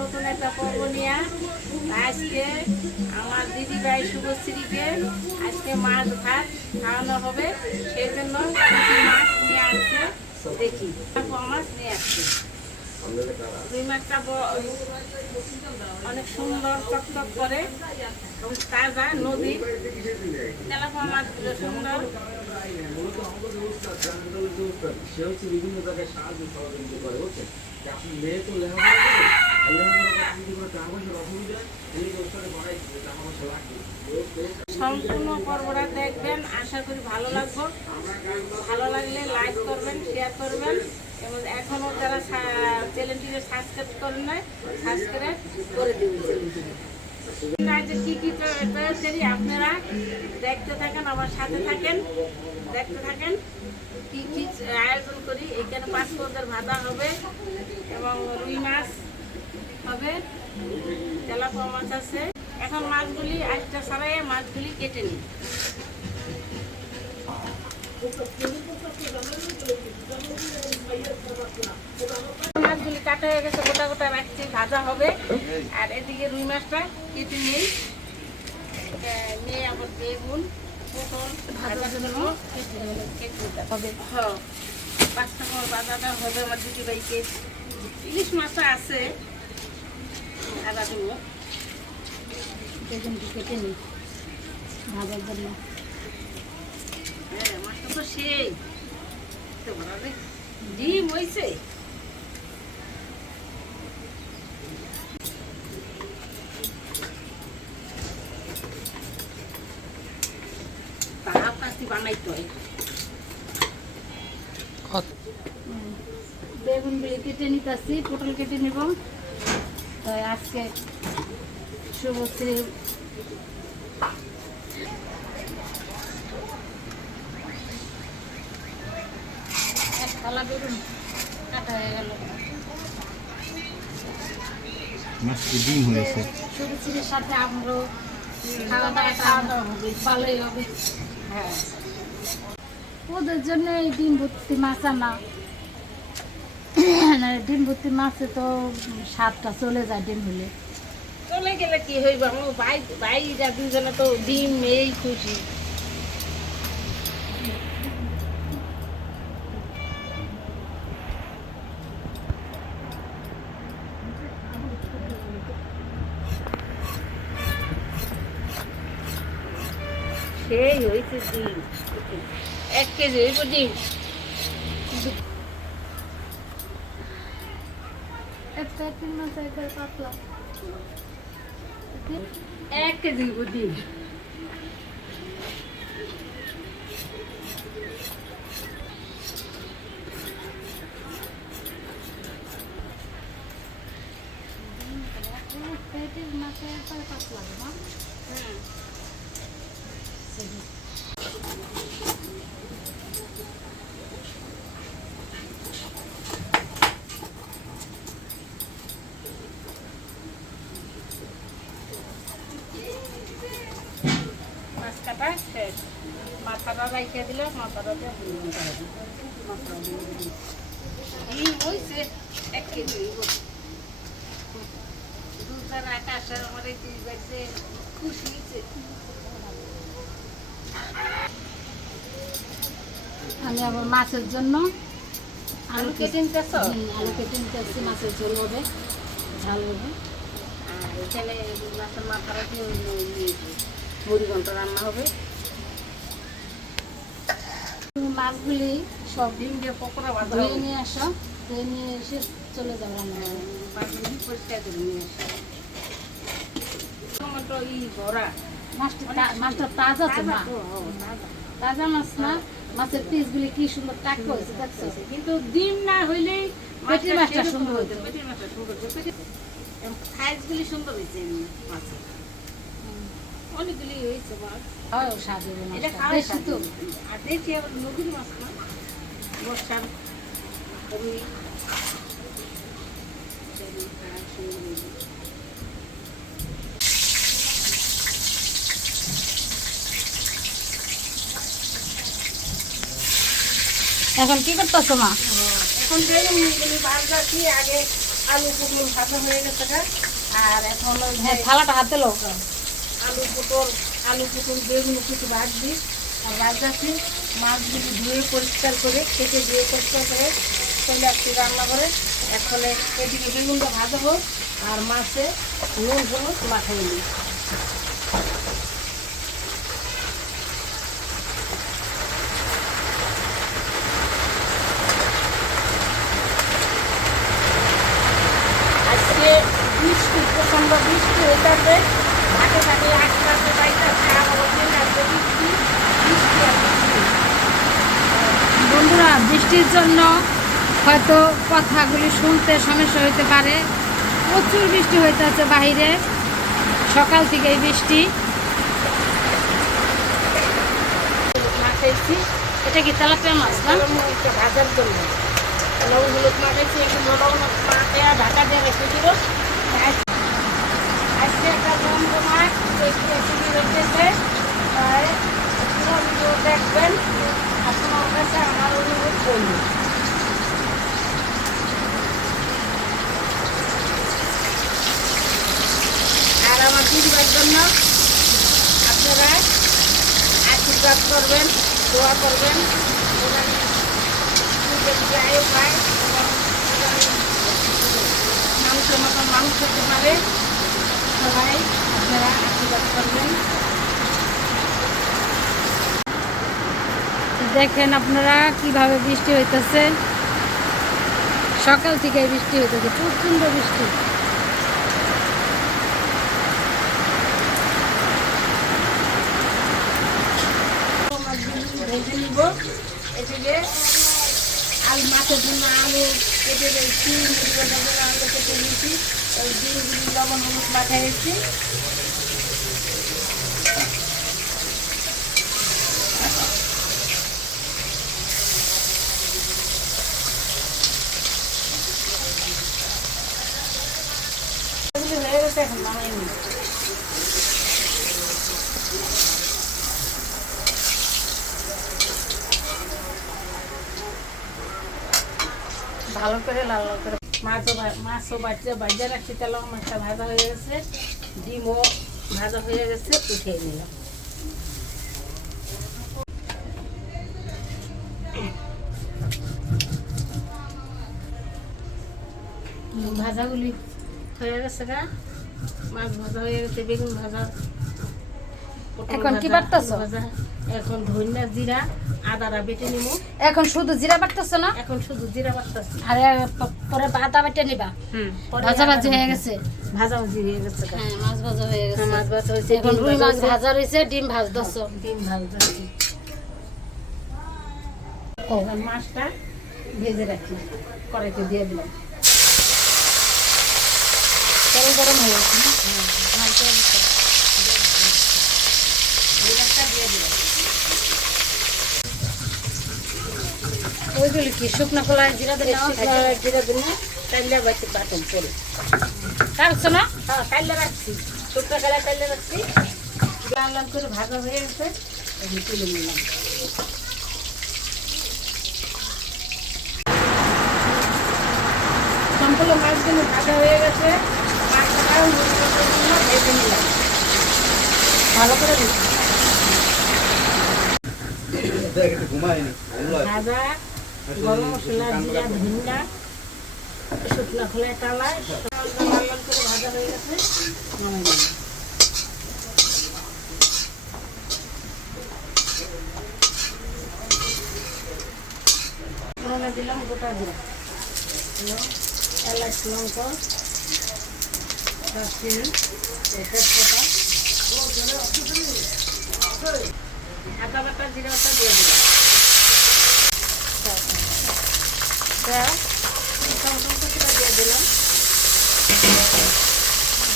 নতুন একটা পর্ব নিয়ে। আজকে আমার দিদিভাই শুভশ্রীকে আজকে মাছ ভাত খাওয়ানো হবে, সেই জন্য কিছু মাছ নিয়ে আসছে। দেখি মাছ নিয়ে আসছে। রুই মাছটা অনেক সুন্দর চকচক করে এবং তাজা নদীর তেলাপোয়া মাছগুলো সুন্দর। বিভিন্ন জায়গায় সাহায্য সহযোগিতা করে বুঝছেন। আপনি মেয়ে তো সম্পূর্ণ পর্বটা দেখবেন, আশা করি ভালো লাগবে। ভালো লাগলে লাইক করবেন, শেয়ার করবেন এবং এখনও যারা চ্যানেলটিকে সাবস্ক্রাইব করেন নাই সাবস্ক্রাইব করে দেবেন। কি কি তৈরি আপনারা দেখতে থাকেন, আমার সাথে থাকেন, দেখতে থাকেন কি কি আয়োজন করি। এখানে পাঁচপদের ভাজা হবে এবং রুই মাছ হবে, তেলাপোয়া মাছ আছে। এখন মাছগুলি আজটা ছাড়াই মাছগুলি কেটে নিই। মাছগুলি কাটা হয়ে গেছে, গোটা গোটা রাখছি, ভাজা হবে। আর এদিকে রুই মাছটা কেটে নিই, নিয়ে আবার বেগুন পটল ভাজার জন্য কেটে হবে। হ্যাঁ, 5টা করে ভাজাটা হবে। আমার দিদি ভাইকে ইলিশ মাছটা আছে, ভাজা দেবো। বেগুনটি কেটে নিই ভাজার জন্য। হ্যাঁ, মাছটা তো সেই ডিম হয়েছে। তাপ কাশি বানাইতে হয়। বেগুনগুলি কেটে নিতেছি, পটল কেটে নিব। তাই আজকে শুভশ্রী এক থালা বেগুন কাটা হয়ে গেল। মাছটি ডিম হয়েছে। শুভশ্রীর সাথে আমরাও খাওয়া দাওয়া হবে, ভালোই হবে। হ্যাঁ, ওদের জন্য এই ডিম ভর্তি মাছ আনা। ডিম ভর্তি মাছে তো স্বাদটা চলে যায় ডিম হলে। চলে গেলে কি হইব, আমার ভাইরা দুজনে তো ডিম এই খুশি। সেই হয়েছে ডিম, 1 কেজি হইব ডিম। একটা তিন মাছ একবার পাতলা 1 কেজি হইব ডিম। পেটের মাছে একবার পাতলা না। মাছ কাটা শেষ, মাথাটা রাইখে দিলে মাথাটা দিয়ে ডিম হয়েছে 1 কেজি হইব। দুধের আকাশ আমার এই দুই বাড়িতে খুশি হয়েছে। আমি আবার মাছের জন্য আলু কেটে নিতেছ? আলু কেটে নিতেছি। মাছের ঝোল হবে, ঝাল হবে। আর এখানে মাছের মাথাটা দিয়ে মুড়ি ঘন্ট রান্না হবে। মাছগুলি সব ডিম দিয়ে পকোড়া ভাজা ধুয়ে হবে। নিয়ে আসো, ধুয়ে নিয়ে এসে চলে যাবো রান্না করে। মাছগুলি পরিষ্কার করে নিয়ে আসো। টমেটো ভরা মাছটা তাজা তো না, তাজা। তাজা মাছ না। মাছের পিসগুলি কি সুন্দর টাটকা হয়েছে দেখছো। কিন্তু ডিম না হইলেই পেটির মাছটা সুন্দর হতো। পেটির মাছটা সুন্দর হতো। সাইজগুলি সুন্দর হয়েছে মাছের, অনেকগুলি হয়েছে মাছ। খাওয়াও স্বাদ হবে এটা মাছটা, খাওয়াই দেশি তো। আর দেখছি আবার নদীর মাছ না, বর্ষার রুই। এখন কি করতেছো মা? এখন বেগুনগুলি ভাজছি, আগে আলু পটল ভাজা হয়ে গেছে গা। আর এখন ওই যে হ্যাঁ থালাটা হাত দিলো আলু পটল বেগুন কিছু ভাজছি আর ভাজছি। মাছগুলি ধুয়ে পরিষ্কার করে কেটে ধুয়ে পরিষ্কার করে চলে আসছি রান্না করে। এখন এদিকে বেগুনটা ভাজা হোক আর মাছে নুন হলুদ মাখিয়ে নিই। আজকে বৃষ্টি প্রচণ্ড বৃষ্টি হইতেছে, থাকে থাকে আজকে রাতে বাড়িতে খাওয়া হচ্ছে না, আজকে বৃষ্টি বৃষ্টি আর বৃষ্টি। বন্ধুরা বৃষ্টির জন্য হয়তো কথাগুলি শুনতে সমস্যা হতে পারে। প্রচুর বৃষ্টি হইতেছে বাইরে, সকাল থেকেই বৃষ্টি। মাখাইছি এটা কি তেলাপিয়া মাছ না? একটু ভাজার জন্য লবণ হলুদ মাখাইছি, একটু লবণ মাখিয়ে ঢাকা দিয়ে রেখে দিব। আজকে একটা বন্ধু মাছ রেসিপি রেখেছে, পুরো ভিডিও দেখবেন। আপনার কাছে আমার অনুরোধ করবো। আর আমার দিদিবার জন্য আপনারা আশীর্বাদ করবেন, দোয়া করবেন, আয়ু পায় এবং মানুষের মতন মানুষ হতে পারে। সবাই আপনারা আশীর্বাদ করবেন। দেখেন আপনারা কিভাবে বৃষ্টি হইতেছে, সকাল থেকে বৃষ্টি হইতেছে, প্রচন্ড বৃষ্টি। ভেজে নিব। এদিকে আলু মাছের জন্য আলু কেটে দিয়েছি, মুরগির জন্য আলু কেটে দিয়েছি, ওই ডিমগুলি লবণ হলুদ মাখাইছি। এগুলি হয়ে গেছে, এখন নামাই নিই। ভালো করে লাল লাল করে মাছও বাজিয়ে রাখছি, তেল মাছটা ভাজা হয়ে গেছে, ডিমও ভাজা হয়ে গেছে, উঠিয়ে নিলাম। ভাজাগুলি হয়ে গেছে গা, মাছ ভাজা হয়ে গেছে, বেগুন ভাজা, পটল এখন কি ভাজা, বাটতেছো? আলু ভাজা। এখন ধনিয়া জিরা আদাটা বেটে নিব। এখন শুধু জিরা বাটতেছো না? এখন শুধু জিরা বাটতেছি। আর পরে আদা বেটে নিবা। ভাজাভাজি হয়ে গেছে। ভাজাভাজি হয়ে গেছে গা। হ্যাঁ মাছ ভাজা হয়ে গেছে। মাছ ভাজা হয়েছে, এখন ডিম রুই ভাজা মাছ হয়েছে। ভাজা রয়েছে, ডিম ভাজতেছো। ডিম ভাজতেছি। এবার মাছটা ভেজে রাখি, কড়াইতে দিয়ে দিলাম। তেল গরম হয়ে গেছে না? মাছটা দিয়ে দিলাম। ওইগুলি কি শুকনো খোলায় জিরা দিলে জিরা দিন, তাইলে বাড়তে বাটন চলে। কাটছো না? হ্যাঁ, তাইলে রাখছি, শুকনো খেলা তাইলে রাখছি। লাল লাল করে ভাজা হয়ে গেছে, এখন তুলে নিলাম। সম্পূর্ণ মাছগুলো ভাজা হয়ে গেছে, মাছটা ভেজে নিলাম ভালো করে। ভাজা গরম মশলা, জিরা, ধনিয়া, শুকনো খোলায় টালায় লাল লাল করে ভাজা হয়ে গেছে, নামাই দিলাম। ফোড়নে দিলাম গোটা জিরা, এলাচ, লঙ্কা, দারচিনি, তেজপাতা, আদা বাটা, জিরা বাটা দিয়ে দিলাম। টমেটো দিয়ে দিলাম,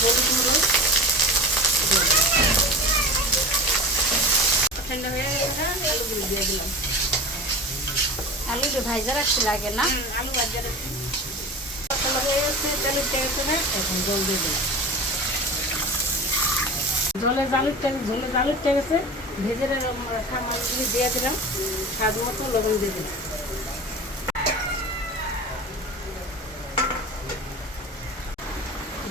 হলুদ মরিচ ঠান্ডা হয়ে গেছে, আলুগুলো দিয়ে দিলাম। আলু ভাজা রাখতে লাগে না? আলু ভাজা রাখছি, মশলা হয়ে গেছে, তেল উঠে গেছে না, এখন জল দিয়ে দিলাম। ঝোলে জাল উঠে গেছে, ভেজে রাখা মাছগুলি দিয়ে দিলাম, স্বাদ মতো লবণ দিয়ে দিলাম।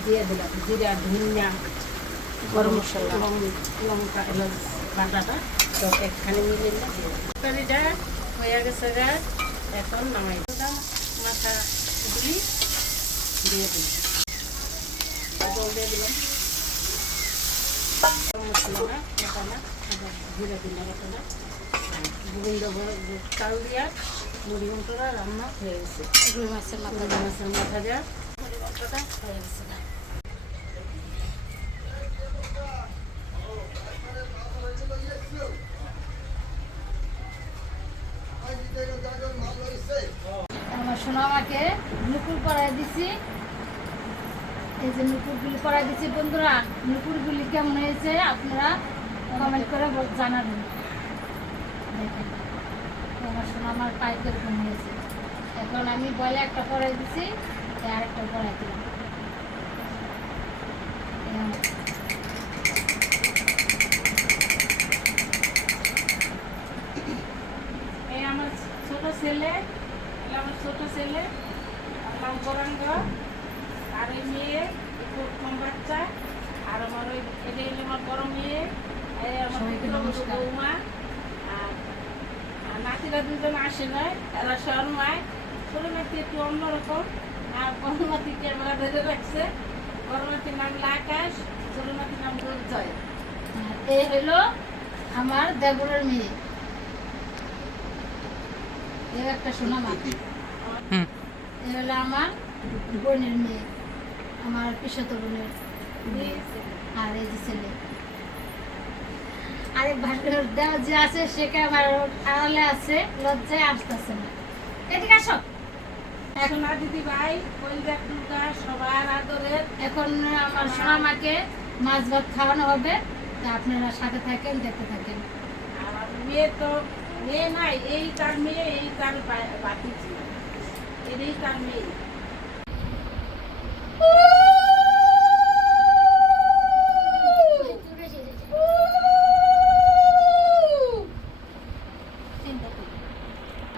দিয়ে দিলাম জিরা ধনিয়া গরম মশলা লঙ্কা এলাচ বাটাটা তো একখানে মিলে তরকারিটা হয়ে গেছে গা এখন নামাই দিলাম মাথা দিয়ে দিয়ে দিলাম জল দিয়ে দিলাম মশলাটা বাটাটা জিরা ধনিয়া বাটাটা গোবিন্দ চাল দিয়া মুড়ি ঘন্টটা রান্না হয়ে গেছে রুই মাছের মাথা দেওয়া মুড়ি ঘন্টটা হয়ে গেছে না আমার সোনামাকে নুপুর পরাই দিছি। এই যে নুপুরগুলি পরাই দিছি বন্ধুরা, নুপুরগুলি কেমন হয়েছে আপনারা কমেন্ট করে জানাবেন। দেখেন আমার সোনামার পায়ে কিরকম হয়েছে। এখন আমি বলে একটা পরাই দিছি, আরেকটা পরাই দিলাম। এই আমার ছোট ছেলে নাম গৌরাঙ্গ, আর ওই মেয়ে প্রথম বাচ্চা, আর আমার ওই এটা হলো আমার বড় মেয়ে, এই আমার বৌমা, আর নাতিরা দুজন আসে নয়, এরা শর্মায়। ছোট নাতি একটু অন্যরকম, আর বড় নাতি ক্যামেরা ধরে রাখছে। বড় নাতির নাম আকাশ, ছোট নাতির নাম জয়। এই হলো আমার দেবরের মেয়ে, এর একটা সোনামা। এ হলো আমার বোনের মেয়ে, আমার পিসত বোনের মেয়ে, আর এই যে ছেলে। আরেক ভাইয়ের দেওয়া যে আছে সেকে আমার আড়ালে আছে, লজ্জায় আসতেছে না। এদিকে আসো। এখন আর দিদি ভাই কইরা টুকা সবার আদরের। এখন আমার সোনামাকে মাছ ভাত খাওয়ানো হবে, তা আপনারা সাথে থাকেন, দেখতে থাকেন। আর মেয়ে তো মেয়ে নাই, এই তার মেয়ে, এই তার বাতি ছিল, এই তার মেয়ে।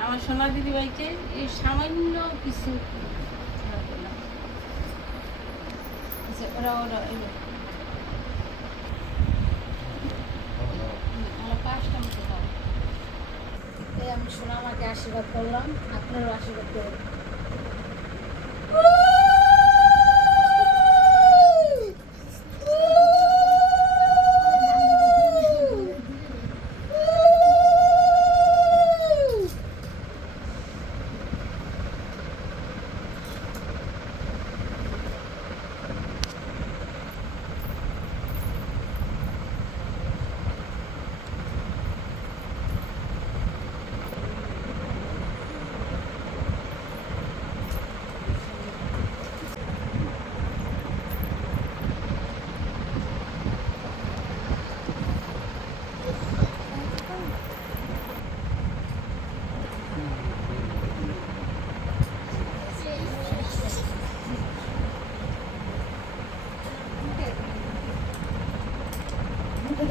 আমার সোনা দিদি ভাইকে এই সামান্য কিছু ওরা ওরা পাঁচটা মতো দাও। এই আমি সোনামাকে আশীর্বাদ করলাম, আপনারও আশীর্বাদ করুন।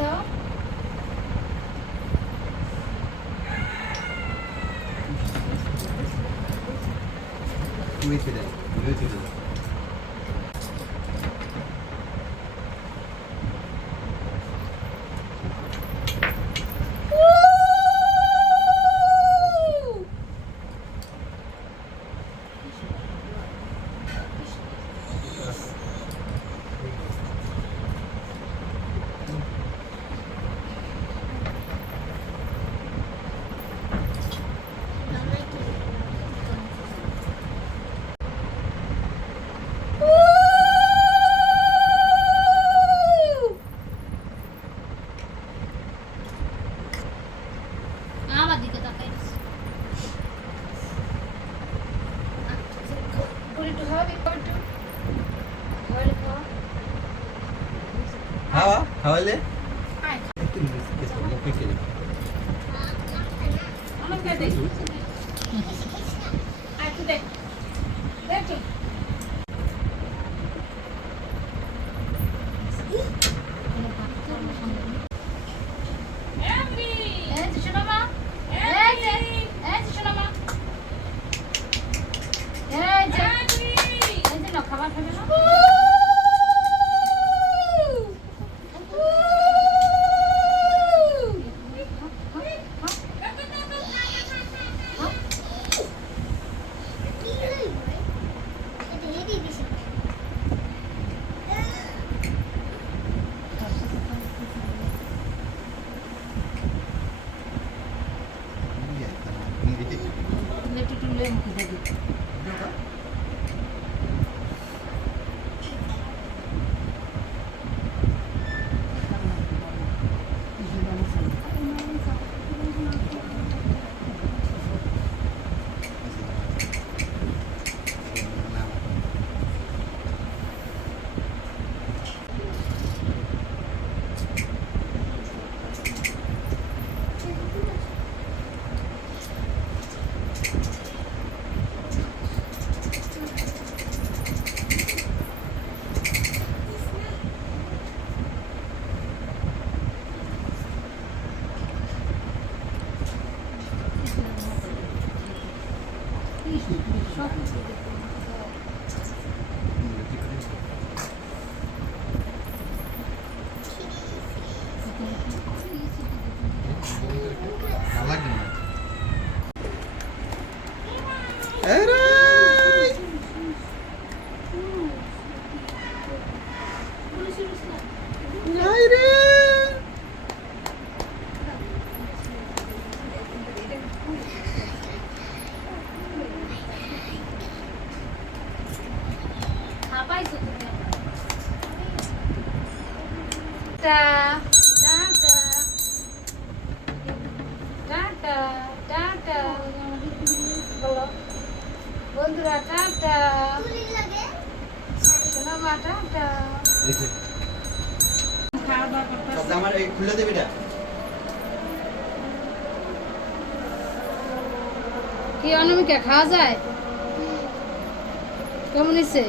দাও আমার দিকে তাকাই। একটু হবে, একটু খাওয়া খাওয়ালে আয়। একটু মিষ্টি খেয়ে আমাকে দেখ, আর তুই দেখ, দেখ এই যে সোনামা, এই যে সোনামা, এই যে খাবার খাবে না। পাইছো তুমি টাটা টাটা টাটা বলো বন্ধুরা টাটা শোনা মা টাটা খাওয়া দাওয়া করতে সব আমার এই খুলে দেবে এটা কি অনামিকা খাওয়া যায় কেমন হয়েছে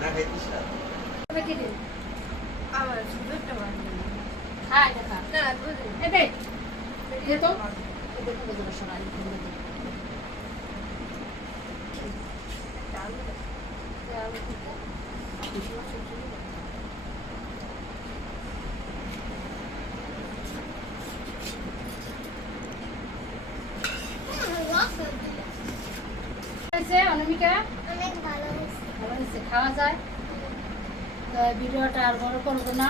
না খাইতিস না আমার শুধু একটা বাড়ি খাই দেখা না বুঝলি এবে এ তো অনামিকা ভালো হয়েছে খাওয়া যায় তো ভিডিওটা আর বড় করবো না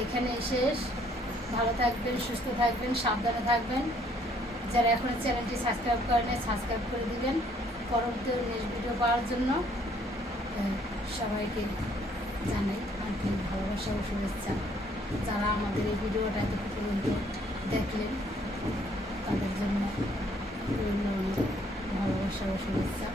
এখানে শেষ ভালো থাকবেন সুস্থ থাকবেন সাবধানে থাকবেন যারা এখন চ্যানেলটি সাবস্ক্রাইব করেন সাবস্ক্রাইব করে দিবেন পরবর্তী নেক্সট ভিডিও পাওয়ার জন্য সবাইকে জানাই আন্তরিক ভালোবাসা ও শুভেচ্ছা যারা আমাদের এই ভিডিওটা এত পর্যন্ত দেখলেন তাদের জন্য রইল অনেক ভালোবাসা ও শুভেচ্ছা